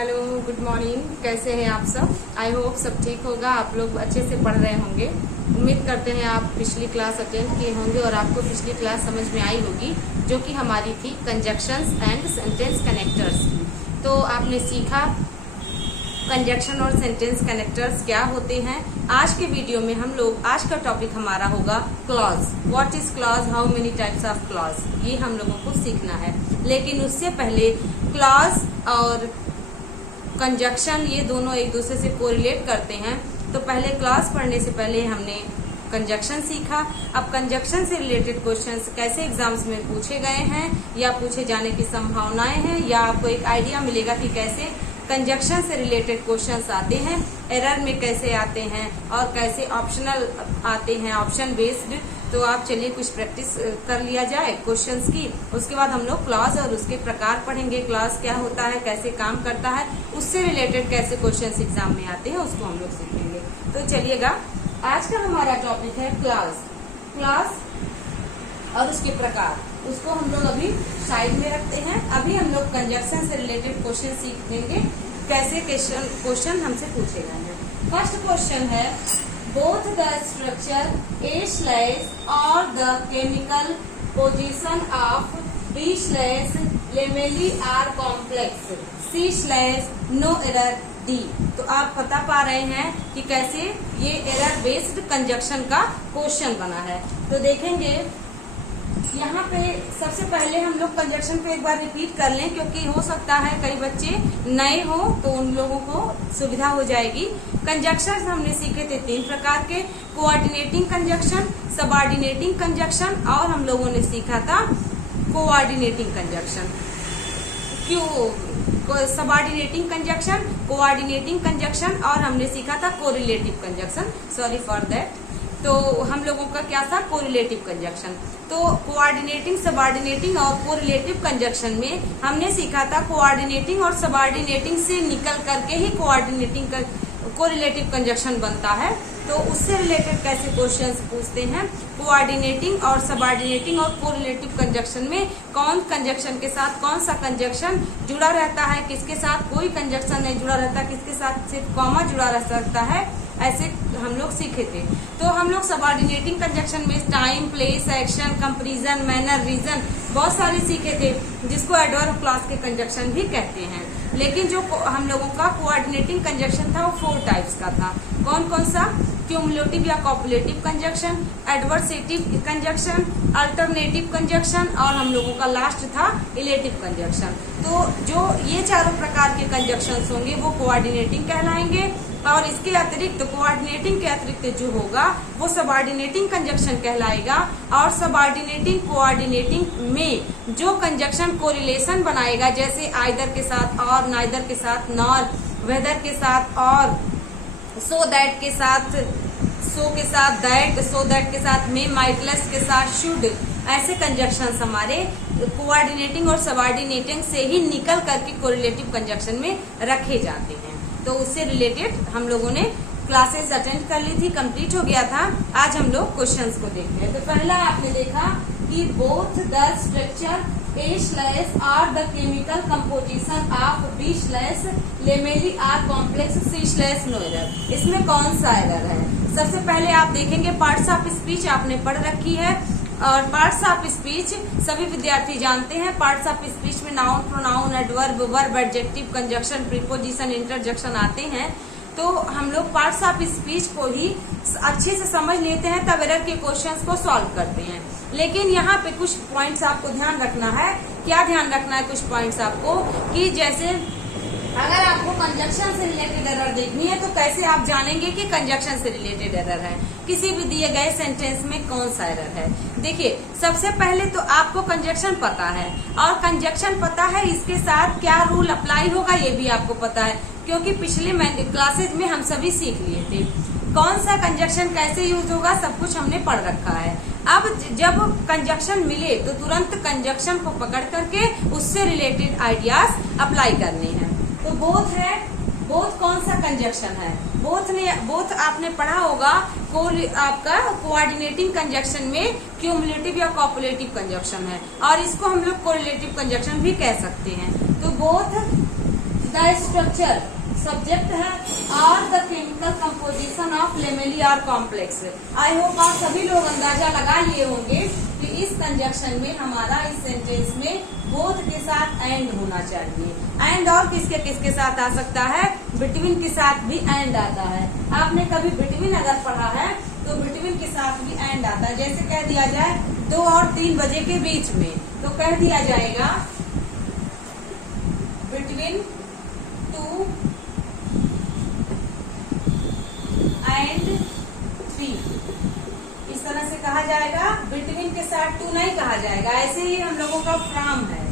Hello, good morning. कैसे हैं आप सब? आई होप सब ठीक होगा। आप लोग अच्छे से पढ़ रहे होंगे। उम्मीद करते हैं आप पिछली क्लास अटेंड किए होंगे और आपको पिछली क्लास समझ में आई होगी, जो कि हमारी थी कंजक्शंस एंड सेंटेंस कनेक्टर्स। तो आपने सीखा कंजक्शन और सेंटेंस कनेक्टर्स क्या होते हैं। आज के वीडियो में आज का टॉपिक हमारा होगा clause. What is clause, how many types of clause, ये हम लोगों को सीखना है। लेकिन उससे पहले क्लॉज और कंजक्शन ये दोनों एक दूसरे से कोरिलेट करते हैं, तो पहले क्लॉज पढ़ने से पहले हमने कंजक्शन सीखा। अब कंजक्शन से रिलेटेड क्वेश्चंस कैसे एग्जाम्स में पूछे गए हैं या पूछे जाने की संभावनाएं हैं, या आपको एक आइडिया मिलेगा कि कैसे कंजक्शन से रिलेटेड क्वेश्चंस आते हैं, एरर में कैसे आते हैं और कैसे ऑप्शनल आते हैं, ऑप्शन बेस्ड। तो आप चलिए कुछ प्रैक्टिस कर लिया जाए क्वेश्चंस की। उसके बाद हम लोग क्लॉज और उसके प्रकार पढ़ेंगे। क्लॉज क्या होता है, कैसे काम करता है, उससे रिलेटेड कैसे क्वेश्चंस एग्जाम में आते हैं, उसको हम लोग सीखेंगे। तो चलिएगा, आज का हमारा टॉपिक है क्लॉज और उसके प्रकार। उसको हम लोग अभी साइड में रखते हैं। अभी हम लोग कंजक्शन से रिलेटेड क्वेश्चन सीखेंगे, कैसे क्वेश्चन हमसे पूछे गए हैं। फर्स्ट क्वेश्चन है, बोथ द स्ट्रक्चर A/ और the chemical position of B/ lamellae are complex C/ no error D। तो आप बता पा रहे हैं कि कैसे ये एरर बेस्ड कंजक्शन का क्वेश्चन बना है। तो देखेंगे यहाँ पे सबसे पहले हम लोग कंजक्शन पे एक बार रिपीट कर लें, क्योंकि हो सकता है कई बच्चे नए हो तो उन लोगों को सुविधा हो जाएगी। कंजक्शन हमने सीखे थे 3 प्रकार के, कोऑर्डिनेटिंग कंजक्शन, सबऑर्डिनेटिंग कंजक्शन और हम लोगों ने सीखा था coordinating conjunction. Subordinating conjunction, coordinating conjunction और हमने सीखा था correlative conjunction. Sorry for that. तो हम लोगों का क्या था, कोरिलेटिव कंजक्शन। तो कोऑर्डिनेटिंग, सबऑर्डिनेटिंग और कोरिलेटिव कंजक्शन में हमने सीखा था कोऑर्डिनेटिंग और सबऑर्डिनेटिंग से निकल करके ही कोरिलेटिव कंजक्शन बनता है। तो उससे रिलेटेड कैसे क्वेश्चंस पूछते हैं, कोऑर्डिनेटिंग और सबऑर्डिनेटिंग और कोरिलेटिव कंजक्शन में कौन कंजक्शन के साथ कौन सा कंजक्शन जुड़ा रहता है, किसके साथ कोई कंजक्शन नहीं जुड़ा रहता, किसके साथ सिर्फ कॉमा जुड़ा रह सकता है, ऐसे हम लोग सीखे थे। तो हम लोग सबऑर्डिनेटिंग कंजक्शन में time, place, action, comparison, manner, reason बहुत सारे सीखे थे, जिसको एडवर्ब क्लॉज के कंजक्शन भी कहते हैं। लेकिन जो हम लोगों का कोऑर्डिनेटिंग कंजक्शन था वो 4 टाइप्स का था। कौन कौन सा, क्यूमुलेटिव या copulative conjunction, adversative conjunction, alternative conjunction और हम लोगों का लास्ट था इलेटिव कंजक्शन। तो जो ये चारों प्रकार के कंजक्शंस होंगे वो कोऑर्डिनेटिंग कहलाएंगे, और इसके अतिरिक्त कोऑर्डिनेटिंग के अतिरिक्त जो होगा वो सबऑर्डिनेटिंग कंजक्शन कहलाएगा। और सबऑर्डिनेटिंग कोऑर्डिनेटिंग में जो कंजक्शन कोरिलेशन बनाएगा, जैसे आइदर के साथ और, नाइदर के साथ नॉर, वेदर के साथ और, सो दैट के साथ सो के साथ दैट, सो दैट के साथ में, माइटलेस के साथ शुड, ऐसे कंजक्शंस हमारे कोऑर्डिनेटिंग और सबऑर्डिनेटिंग से ही निकल करके कोरिलेटिव कंजक्शन में रखे जाते हैं। तो उससे रिलेटेड हम लोगों ने क्लासेस अटेंड कर ली थी, कंप्लीट हो गया था। आज हम लोग क्वेश्चंस को देखते हैं। तो पहला आपने देखा कि बोथ द स्ट्रक्चर A/ और the chemical composition of B/ lamellae are complex C/ no error. इसमें कौन सा एरर है? सबसे पहले आप देखेंगे पार्ट्स ऑफ स्पीच आपने पढ़ रखी है, और पार्ट्स ऑफ स्पीच सभी विद्यार्थी जानते हैं। पार्ट्स ऑफ स्पीच में noun, pronoun, adverb, verb, adjective, conjunction, preposition, interjection आते हैं। तो हम लोग पार्ट्स ऑफ स्पीच को ही अच्छे से समझ लेते हैं, तब एरर के क्वेश्चंस को सॉल्व करते हैं। लेकिन यहाँ पे कुछ पॉइंट्स आपको ध्यान रखना है। क्या ध्यान रखना है? कुछ पॉइंट्स आपको, कि जैसे अगर आपको कंजक्शन से रिलेटेड एरर देखनी है तो कैसे आप जानेंगे कि कंजक्शन से रिलेटेड एरर है, किसी भी दिए गए सेंटेंस में कौन सा एरर है। देखिए, सबसे पहले तो आपको कंजक्शन पता है, और कंजक्शन पता है इसके साथ क्या रूल अप्लाई होगा ये भी आपको पता है, क्योंकि पिछले क्लासेज में हम सभी सीख लिए थे। कौन सा कंजक्शन कैसे यूज होगा सब कुछ हमने पढ़ रखा है। अब जब कंजक्शन मिले तो तुरंत कंजक्शन को पकड़ करके उससे रिलेटेड आइडियाज अप्लाई करने हैं। तो बोथ है, बोथ कौन सा कंजक्शन है? बोथ आपने पढ़ा होगा आपका कोऑर्डिनेटिंग कंजक्शन में क्यूमुलेटिव या कॉपुलेटिव कंजक्शन है, और इसको हम लोग कोरिलेटिव कंजक्शन भी कह सकते हैं। तो बोथ द स्ट्रक्चर सब्जेक्ट है और the chemical composition of lamellae are complex. I hope आप सभी लोग अंदाजा लगा लिए होंगे कि इस कंजक्शन में हमारा इस सेंटेंस में बोथ के साथ एंड होना चाहिए। एंड और किसके किसके साथ आ सकता है? बिटवीन के साथ भी एंड आता है। आपने कभी बिटवीन अगर पढ़ा है तो बिटवीन के साथ भी एंड आता है। जैसे कह दिया जाए 2 और 3 बजे के बीच में, तो कह दिया जाएगा बिटवीन 2 एंड 3, इस तरह से कहा जाएगा। बिटवीन के साथ 2 नहीं कहा जाएगा। ऐसे ही हम लोगों का फ्रॉम है,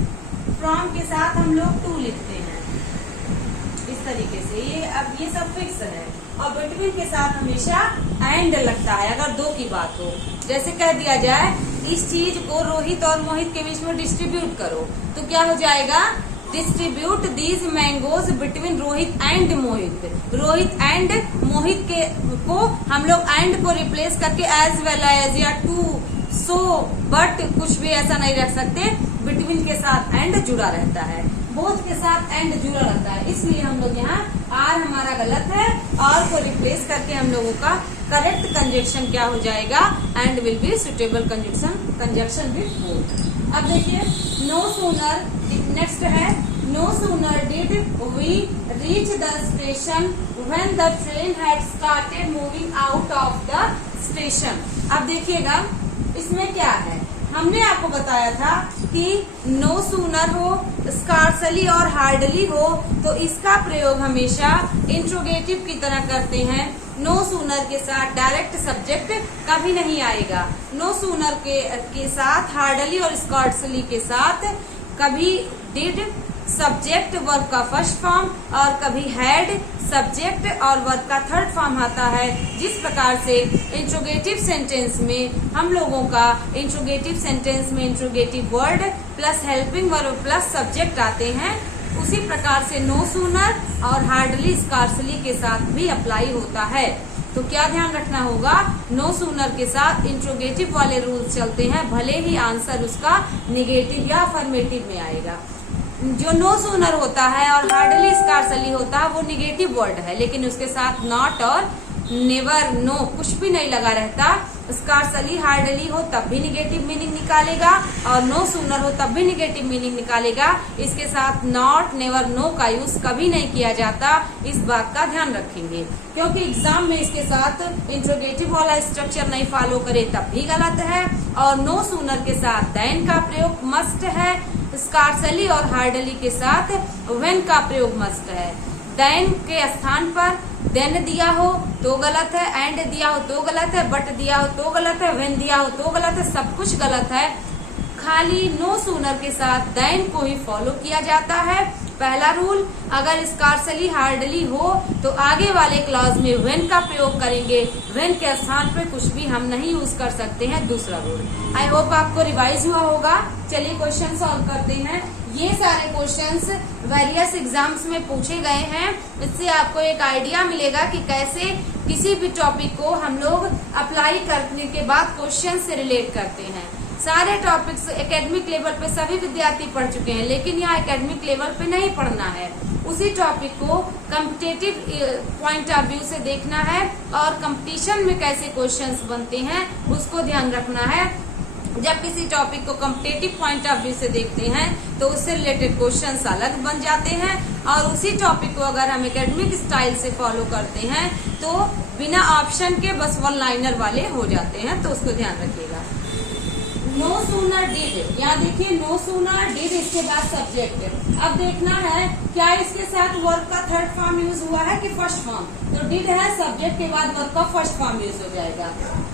फ्रॉम के साथ हम लोग 2 लिखते हैं इस तरीके से। अब ये सब फिक्स है। और बिटवीन के साथ हमेशा एंड लगता है अगर 2 की बात हो। जैसे कह दिया जाए इस चीज को रोहित और मोहित के बीच में डिस्ट्रीब्यूट करो, तो क्या हो जाएगा? Distribute these mangoes between Rohit and Mohit. Rohit and Mohit के को हम लोग एंड को रिप्लेस करके एज वेल एज या टू सो बट कुछ भी ऐसा नहीं रख सकते। बिटवीन के साथ एंड जुड़ा रहता है, बोथ के साथ एंड जुड़ा रहता है, इसलिए हम लोग यहाँ आर हमारा गलत है। आर को रिप्लेस करके हम लोगों का करेक्ट कंजक्शन क्या हो जाएगा? And will be suitable conjunction with both. अब देखिए नो सूनर, नेक्स्ट है no sooner did we reach the station when the train had started moving out of the station. अब देखिएगा इसमें क्या है, हमने आपको बताया था कि नो सूनर हो, स्कार्सली और हार्डली हो, तो इसका प्रयोग हमेशा इंट्रोगेटिव की तरह करते हैं। नो सूनर के साथ डायरेक्ट सब्जेक्ट कभी नहीं आएगा। नो सूनर के साथ हार्डली और स्कार्सली के साथ कभी डिड सब्जेक्ट वर्ब का फर्स्ट फॉर्म और कभी हैड सब्जेक्ट और वर्ब का थर्ड फॉर्म आता है। जिस प्रकार से इंट्रोगेटिव सेंटेंस में हम लोगों का इंट्रोगेटिव सेंटेंस में interrogative word plus helping verb plus subject आते हैं, उसी प्रकार से नो सूनर और हार्डली स्कार्सली के साथ भी अप्लाई होता है। तो क्या ध्यान रखना होगा? नो सूनर के साथ इंट्रोगेटिव वाले रूल्स चलते हैं, भले ही आंसर उसका निगेटिव या अफर्मेटिव में आएगा। जो नो सूनर होता है और हार्डली स्कार्सली होता है वो निगेटिव वर्ड है, लेकिन उसके साथ नॉट और नेवर, नो कुछ भी नहीं लगा रहता। स्कार्सली हार्डली हो तब भी निगेटिव मीनिंग निकालेगा और नो सूनर हो तब भी निगेटिव मीनिंग निकालेगा। इसके साथ नॉट, नेवर, नो का यूज कभी नहीं किया जाता। इस बात का ध्यान रखेंगे, क्योंकि एग्जाम में इसके साथ इंट्रोगेटिव वाला स्ट्रक्चर नहीं फॉलो करे तब भी गलत है। और नो सूनर के साथ देन का प्रयोग मस्ट है, स्कार्सली और हार्डली के साथ व्हेन का प्रयोग मस्ट है। देन के स्थान पर देन दिया हो तो गलत है, एंड दिया हो तो गलत है, बट दिया हो तो गलत है, व्हेन दिया हो तो गलत है, सब कुछ गलत है। खाली नो सूनर के साथ देन को ही फॉलो किया जाता है। पहला रूल, अगर स्कार्सली हार्डली हो तो आगे वाले क्लॉज में व्हेन का प्रयोग करेंगे, व्हेन के स्थान पे कुछ भी हम नहीं यूज कर सकते हैं। दूसरा रूल, आई होप आपको रिवाइज हुआ होगा। चलिए क्वेश्चन सॉल्व करते हैं। ये सारे क्वेश्चंस वेरियस एग्जाम्स में पूछे गए हैं। इससे आपको एक आइडिया मिलेगा कि कैसे किसी भी टॉपिक को हम लोग अप्लाई करने के बाद क्वेश्चन से रिलेट करते हैं। सारे टॉपिक्स एकेडमिक लेवल पे सभी विद्यार्थी पढ़ चुके हैं, लेकिन यहाँ एकेडमिक लेवल पे नहीं पढ़ना है। उसी टॉपिक को कॉम्पिटिटिव पॉइंट ऑफ व्यू से देखना है और कंपटीशन में कैसे क्वेश्चंस बनते हैं उसको ध्यान रखना है। जब किसी टॉपिक को कॉम्पिटिटिव पॉइंट ऑफ व्यू से देखते हैं तो उससे रिलेटेड क्वेश्चंस अलग बन जाते हैं, और उसी टॉपिक को अगर हम एकेडमिक स्टाइल से फॉलो करते हैं तो बिना ऑप्शन के बस वन लाइनर वाले हो जाते हैं। तो उसको ध्यान रखिएगा। नो सूनर डिड, यहाँ देखिए नो सूनर डिड, इसके बाद सब्जेक्ट। अब देखना है क्या इसके साथ वर्ब का थर्ड फॉर्म यूज हुआ है कि फर्स्ट फॉर्म। तो डिड है, सब्जेक्ट के बाद वर्ब का फर्स्ट फॉर्म यूज हो जाएगा।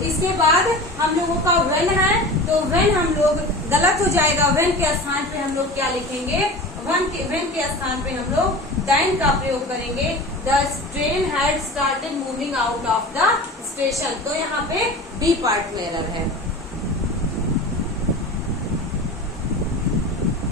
इसके बाद हम लोगों का व्हेन है, तो व्हेन हम लोग गलत हो जाएगा। व्हेन के स्थान पे हम लोग क्या लिखेंगे? व्हेन के स्थान पे हम लोग देन का प्रयोग करेंगे। The train had started moving out of the station, तो यहाँ पे बी पार्ट में एरर है।